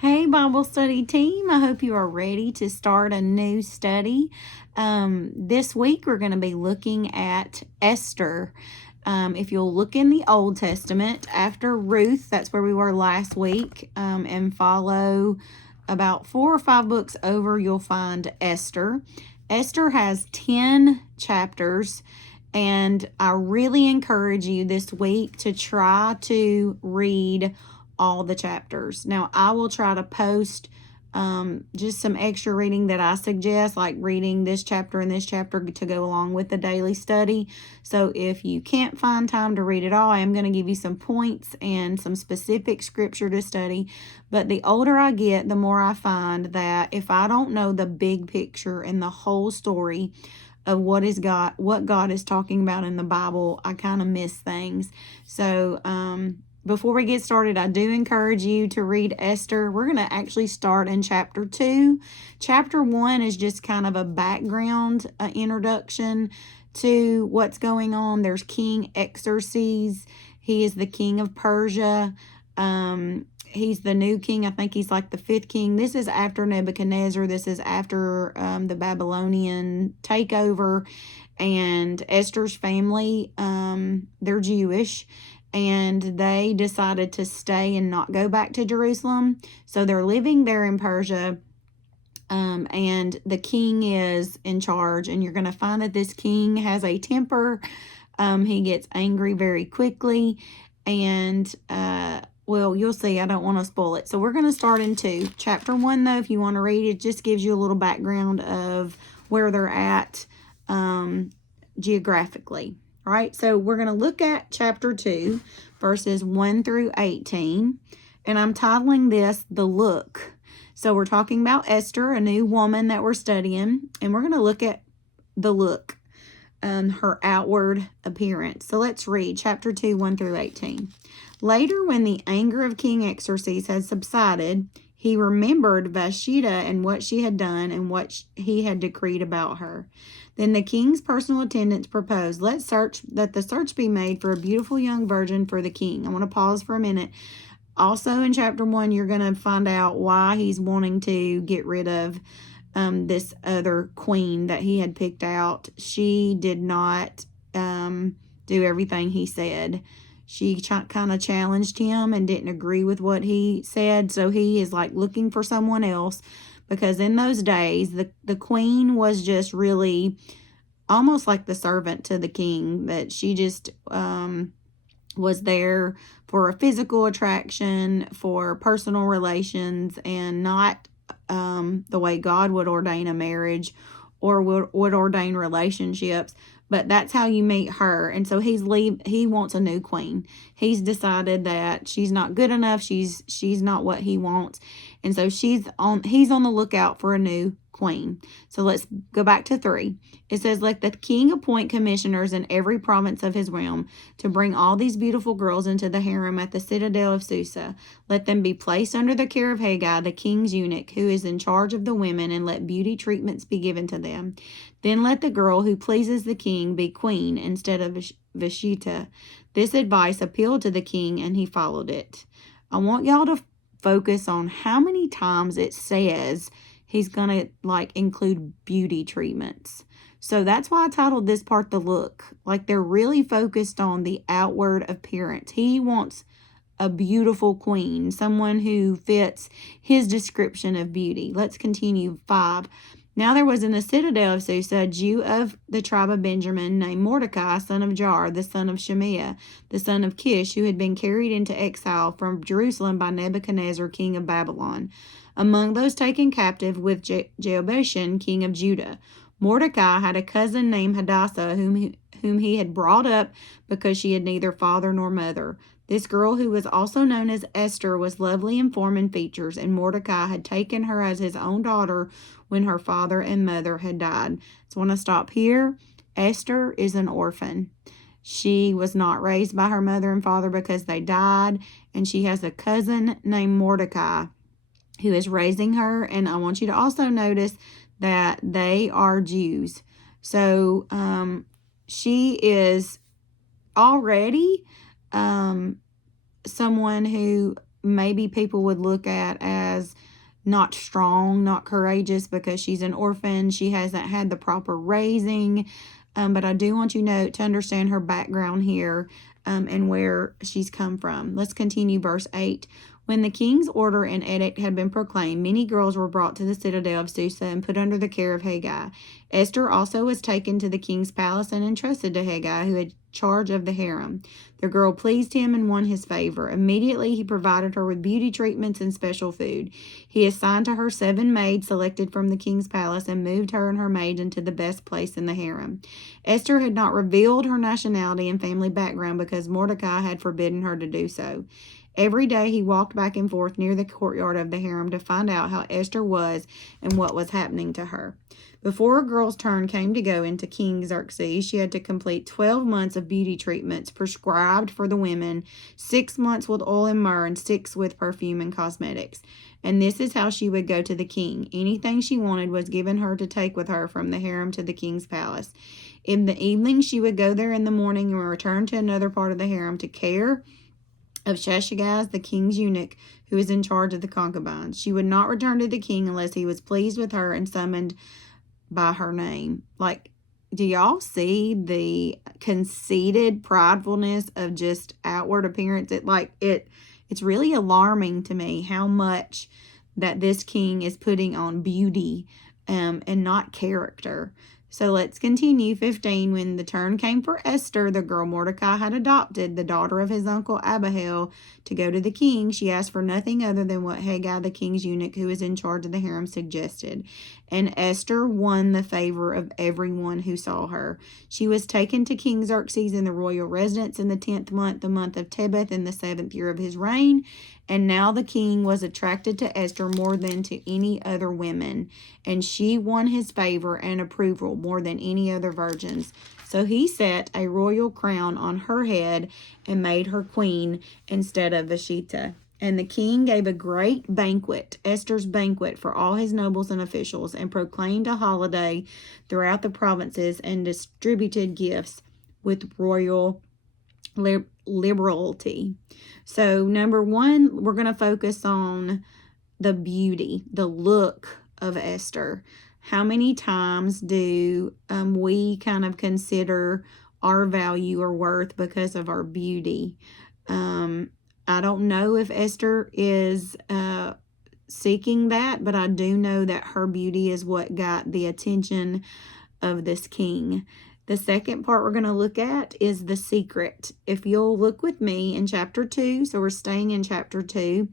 Hey, Bible study team. I hope you are ready to start a new study. This week, we're going to be looking at Esther. If you'll look in the Old Testament after Ruth, that's where we were last week, and follow about 4 or 5 books over, you'll find Esther. Esther has 10 chapters. And I really encourage you this week to try to read all the chapters. Now, I will try to post just some extra reading that I suggest, like reading this chapter and this chapter to go along with the daily study. So if you can't find time to read it all, I am going to give you some points and some specific scripture to study. But the older I get, the more I find that if I don't know the big picture and the whole story of what God is talking about in the Bible, I kind of miss things. So before we get started, I do encourage you to read Esther. We're going to actually start in chapter 2. Chapter 1 is just kind of a background introduction to what's going on. There's King Xerxes. He is the king of Persia. He's the new king. I think he's like the 5th king. This is after Nebuchadnezzar. This is after the Babylonian takeover. And Esther's family, they're Jewish. And they decided to stay and not go back to Jerusalem. So they're living there in Persia. And the king is in charge. And you're going to find that this king has a temper. He gets angry very quickly. And well, you'll see. I don't want to spoil it. So we're going to start in 2. Chapter 1, though, if you want to read it, just gives you a little background of where they're at geographically. All right, so we're going to look at chapter 2, verses 1 through 18. And I'm titling this The Look. So we're talking about Esther, a new woman that we're studying. And we're going to look at the look, her outward appearance. So let's read chapter 2, 1 through 18. Later, when the anger of King Xerxes had subsided, he remembered Vashti and what she had done and what he had decreed about her. Then the king's personal attendants proposed, let the search be made for a beautiful young virgin for the king. I want to pause for a minute. Also in chapter 1, you're going to find out why he's wanting to get rid of this other queen that he had picked out. She did not do everything he said. She kind of challenged him and didn't agree with what he said. So he is like looking for someone else, because in those days, the queen was just really almost like the servant to the king, that she just was there for a physical attraction, for personal relations, and not the way God would ordain a marriage or would ordain relationships. But that's how you meet her. And so he wants a new queen. He's decided that she's not good enough. She's not what he wants. And so he's on the lookout for a new queen. So let's go back to 3. It says, let the king appoint commissioners in every province of his realm to bring all these beautiful girls into the harem at the citadel of Susa. Let them be placed under the care of Haggai, the king's eunuch, who is in charge of the women, and let beauty treatments be given to them. Then let the girl who pleases the king be queen instead of Vashti. This advice appealed to the king, and he followed it. I want y'all to focus on how many times it says he's going to include beauty treatments. So that's why I titled this part The Look. Like, they're really focused on the outward appearance. He wants a beautiful queen, someone who fits his description of beauty. Let's continue. 5. Now there was in the citadel of Susa a Jew of the tribe of Benjamin named Mordecai, son of Jar, the son of Shemaiah, the son of Kish, who had been carried into exile from Jerusalem by Nebuchadnezzar, king of Babylon, among those taken captive with Jehoiachin, king of Judah. Mordecai had a cousin named Hadassah, whom he had brought up because she had neither father nor mother. This girl, who was also known as Esther, was lovely in form and features, and Mordecai had taken her as his own daughter when her father and mother had died. So I want to stop here. Esther is an orphan. She was not raised by her mother and father because they died, and she has a cousin named Mordecai who is raising her. And I want you to also notice that they are Jews. So she is already someone who maybe people would look at as as not strong, not courageous, because she's an orphan. She hasn't had the proper raising. But I do want you to understand her background here and where she's come from. Let's continue verse 8. When the king's order and edict had been proclaimed, many girls were brought to the citadel of Susa and put under the care of Haggai. Esther also was taken to the king's palace and entrusted to Haggai, who had charge of the harem. The girl pleased him and won his favor. Immediately he provided her with beauty treatments and special food. He assigned to her 7 maids selected from the king's palace and moved her and her maids into the best place in the harem. Esther had not revealed her nationality and family background because Mordecai had forbidden her to do so. Every day he walked back and forth near the courtyard of the harem to find out how Esther was and what was happening to her. Before a girl's turn came to go into King Xerxes, she had to complete 12 months of beauty treatments prescribed for the women, 6 months with oil and myrrh, and 6 with perfume and cosmetics. And this is how she would go to the king. Anything she wanted was given her to take with her from the harem to the king's palace. In the evening, she would go there in the morning and return to another part of the harem to care of Sheshagaz, the king's eunuch, who was in charge of the concubines. She would not return to the king unless he was pleased with her and summoned by her name. Like, do y'all see the conceited pridefulness of just outward appearance? It's really alarming to me how much that this king is putting on beauty and not character. So let's continue. 15. When the turn came for Esther, the girl Mordecai had adopted, the daughter of his uncle Abihail, to go to the king, she asked for nothing other than what Haggai, the king's eunuch who was in charge of the harem, suggested. And Esther won the favor of everyone who saw her. She was taken to King Xerxes in the royal residence in the 10th month, the month of Tebeth, in the 7th year of his reign. And now the king was attracted to Esther more than to any other women, and she won his favor and approval more than any other virgins. So he set a royal crown on her head and made her queen instead of Vashti. And the king gave a great banquet, Esther's banquet, for all his nobles and officials, and proclaimed a holiday throughout the provinces and distributed gifts with royal liberality. So number 1, we're going to focus on the beauty, the look of Esther. How many times do we kind of consider our value or worth because of our beauty? I don't know if Esther is seeking that, but I do know that her beauty is what got the attention of this king. The second part we're going to look at is the secret. If you'll look with me in chapter 2, so we're staying in chapter 2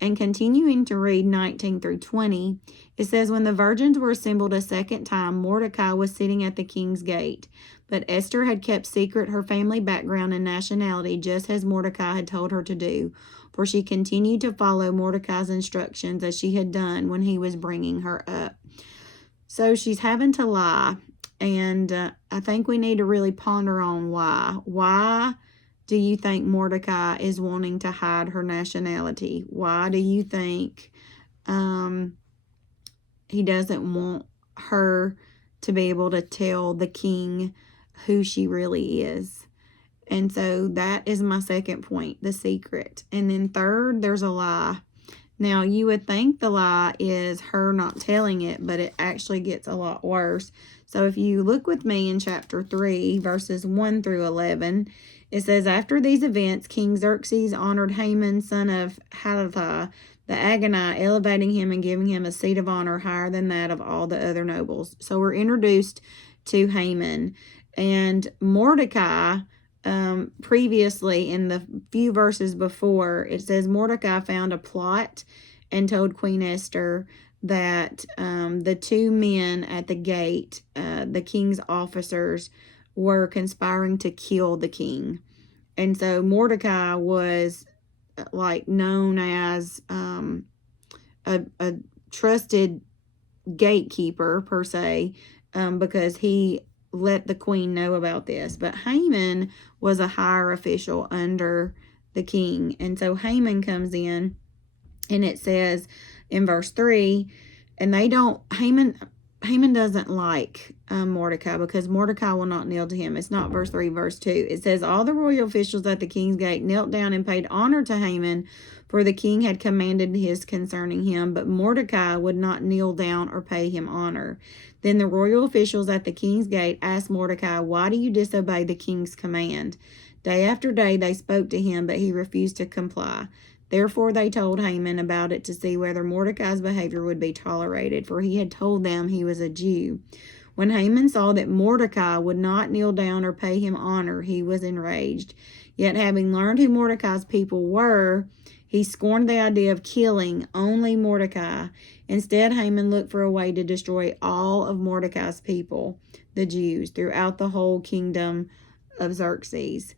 and continuing to read 19 through 20, it says, when the virgins were assembled a second time, Mordecai was sitting at the king's gate. But Esther had kept secret her family background and nationality, just as Mordecai had told her to do, for she continued to follow Mordecai's instructions as she had done when he was bringing her up. So she's having to lie. And I think we need to really ponder on why. Why do you think Mordecai is wanting to hide her nationality? Why do you think he doesn't want her to be able to tell the king who she really is? And so that is my second point, the secret. And then third, there's a lie. Now, you would think the lie is her not telling it, but it actually gets a lot worse. So if you look with me in chapter 3, verses 1 through 11, it says, after these events, King Xerxes honored Haman, son of Hadathah, the Agagite, elevating him and giving him a seat of honor higher than that of all the other nobles. So we're introduced to Haman. And Mordecai, previously in the few verses before, it says Mordecai found a plot and told Queen Esther that the 2 men at the gate, the king's officers, were conspiring to kill the king. And so Mordecai was like known as a trusted gatekeeper per se, because he let the queen know about this. But Haman was a higher official under the king. And so Haman comes in, and it says in verse 3, and Haman Haman doesn't like Mordecai because Mordecai will not kneel to him. It's not verse 3, verse 2. It says, all the royal officials at the king's gate knelt down and paid honor to Haman, for the king had commanded his concerning him, but Mordecai would not kneel down or pay him honor. Then the royal officials at the king's gate asked Mordecai, why do you disobey the king's command? Day after day they spoke to him, but he refused to comply. Therefore they told Haman about it to see whether Mordecai's behavior would be tolerated, for he had told them he was a Jew. When Haman saw that Mordecai would not kneel down or pay him honor, he was enraged. Yet having learned who Mordecai's people were, he scorned the idea of killing only Mordecai. Instead, Haman looked for a way to destroy all of Mordecai's people, the Jews, throughout the whole kingdom of Xerxes.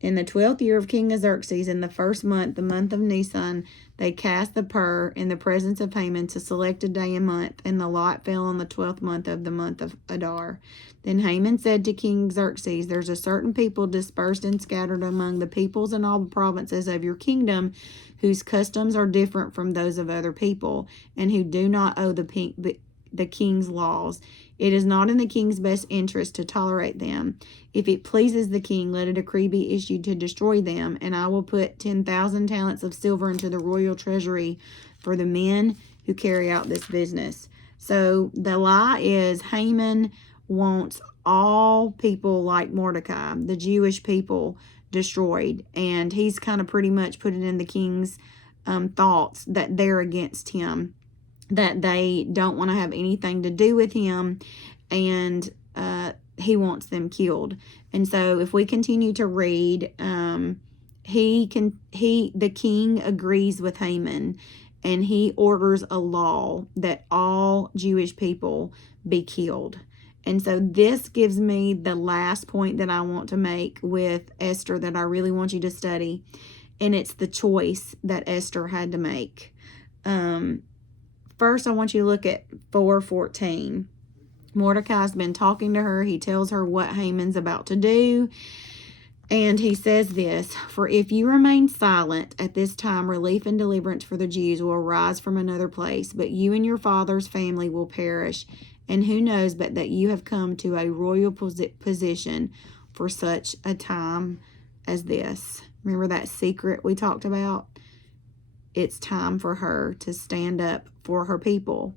In the 12th year of King Xerxes, in the first month, the month of Nisan, they cast the pur in the presence of Haman to select a day and month, and the lot fell on the 12th month of the month of Adar. Then Haman said to King Xerxes, there's a certain people dispersed and scattered among the peoples and all the provinces of your kingdom, whose customs are different from those of other people, and who do not owe the king's laws. It is not in the king's best interest to tolerate them. If it pleases the king, let a decree be issued to destroy them, and I will put 10,000 talents of silver into the royal treasury for the men who carry out this business. So the lie is Haman wants all people like Mordecai, the Jewish people, destroyed, and he's kind of pretty much put it in the king's thoughts that they're against him, that they don't want to have anything to do with him, and he wants them killed. And so if we continue to read, the king agrees with Haman, and he orders a law that all Jewish people be killed. And so this gives me the last point that I want to make with Esther that I really want you to study, and it's the choice that Esther had to make. First, I want you to look at 4:14. Mordecai's been talking to her. He tells her what Haman's about to do. And he says this, for if you remain silent at this time, relief and deliverance for the Jews will arise from another place, but you and your father's family will perish. And who knows but that you have come to a royal position for such a time as this. Remember that secret we talked about? It's time for her to stand up for her people,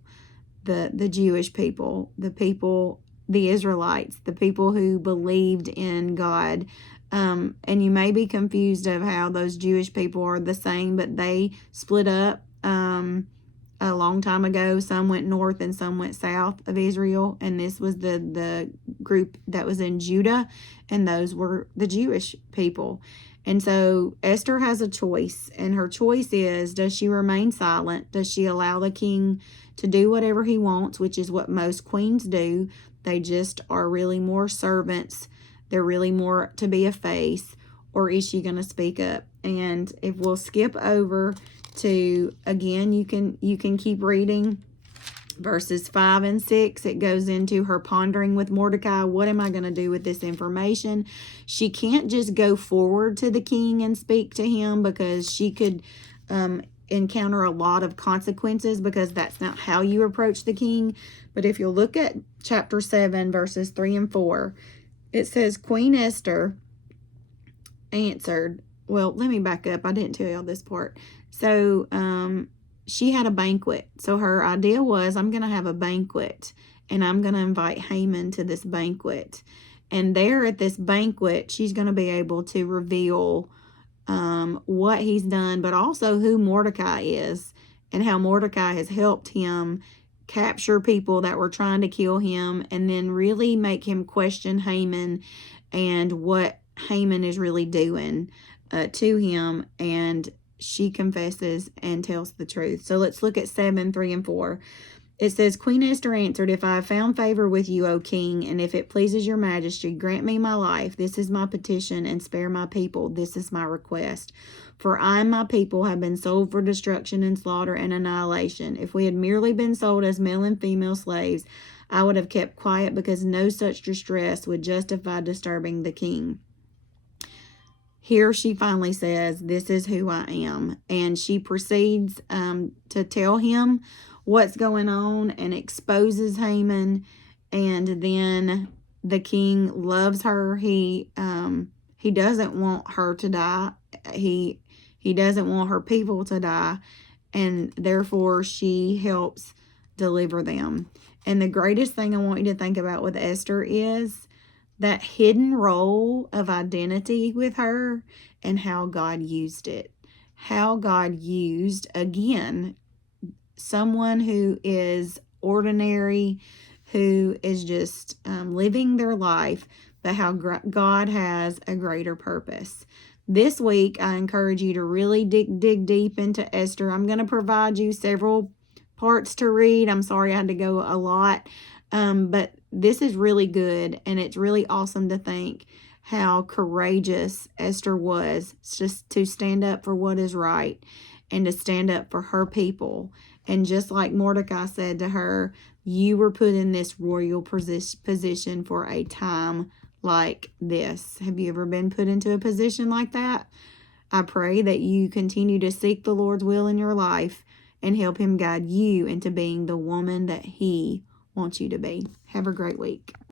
the Jewish people, the Israelites, the people who believed in God. And you may be confused of how those Jewish people are the same, but they split up a long time ago. Some went north and some went south of Israel, and this was the group that was in Judah, and those were the Jewish people. And so Esther has a choice, and her choice is, does she remain silent? Does she allow the king to do whatever he wants, which is what most queens do? They just are really more servants. They're really more to be a face. Or is she going to speak up? And if we'll skip over to, again, you can keep reading verses 5 and 6, it goes into her pondering with Mordecai. What am I going to do with this information? She can't just go forward to the king and speak to him, because she could encounter a lot of consequences, because that's not how you approach the king. But if you'll look at chapter 7, verses 3 and 4, it says, Queen Esther answered, well, let me back up. I didn't tell y'all this part. So, she had a banquet. So her idea was, I'm going to have a banquet, and I'm going to invite Haman to this banquet. And there at this banquet, she's going to be able to reveal what he's done, but also who Mordecai is, and how Mordecai has helped him capture people that were trying to kill him, and then really make him question Haman and what Haman is really doing to him. And she confesses and tells the truth. So let's look at 7, 3 and 4. It says, Queen Esther answered, if I have found favor with you, O king, and if it pleases your majesty, grant me my life. This is my petition, and spare my people. This is my request. For I and my people have been sold for destruction and slaughter and annihilation. If we had merely been sold as male and female slaves, I would have kept quiet, because no such distress would justify disturbing the king. Here she finally says, this is who I am. And she proceeds to tell him what's going on and exposes Haman. And then the king loves her. He doesn't want her to die. He doesn't want her people to die, and therefore she helps deliver them. And the greatest thing I want you to think about with Esther is that hidden role of identity with her and how God used it. How God used, again, someone who is ordinary, who is just living their life, but how God has a greater purpose. This week, I encourage you to really dig deep into Esther. I'm going to provide you several parts to read. I'm sorry I had to go a lot, but this is really good, and it's really awesome to think how courageous Esther was just to stand up for what is right and to stand up for her people. And just like Mordecai said to her, you were put in this royal position for a time like this. Have you ever been put into a position like that? I pray that you continue to seek the Lord's will in your life and help him guide you into being the woman that he wants you to be. Have a great week.